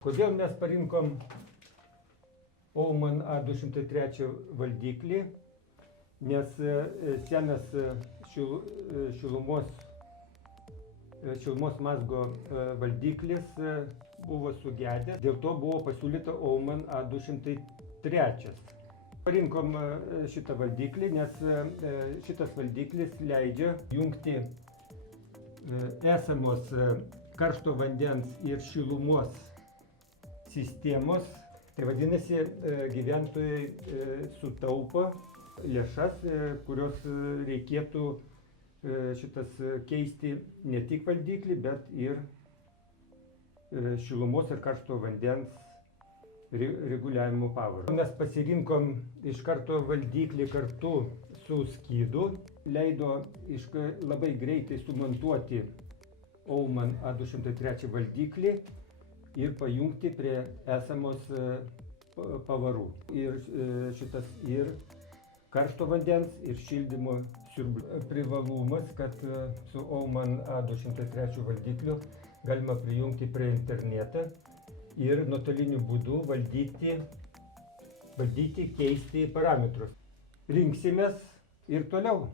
Kodėl mes parinkom Ouman A203 valdiklį? Nes senas šilumos mazgo valdiklis buvo sugedęs, dėl to buvo pasiūlyta Ouman A203. Parinkom šitą valdiklį, nes šitas valdiklis leidžia jungti esamos karšto vandens ir šilumos sistemos. Tai vadinasi, gyventojai sutaupo lėšas, kurios reikėtų keisti ne tik valdiklį, bet ir šilumos ir karšto vandens reguliavimo pavarą. Mes pasirinkom iš karto valdiklį kartu su skydu, leido labai greitai sumontuoti Ouman A203 valdiklį ir pajungti prie esamos pavarų. Ir karšto vandens, ir šildymo siurblių. Privalumas, kad su Ouman A203 valdikliu galima prijungti prie internetą ir nuotoliniu būdu valdyti, keisti parametrus. Rinksimės ir toliau.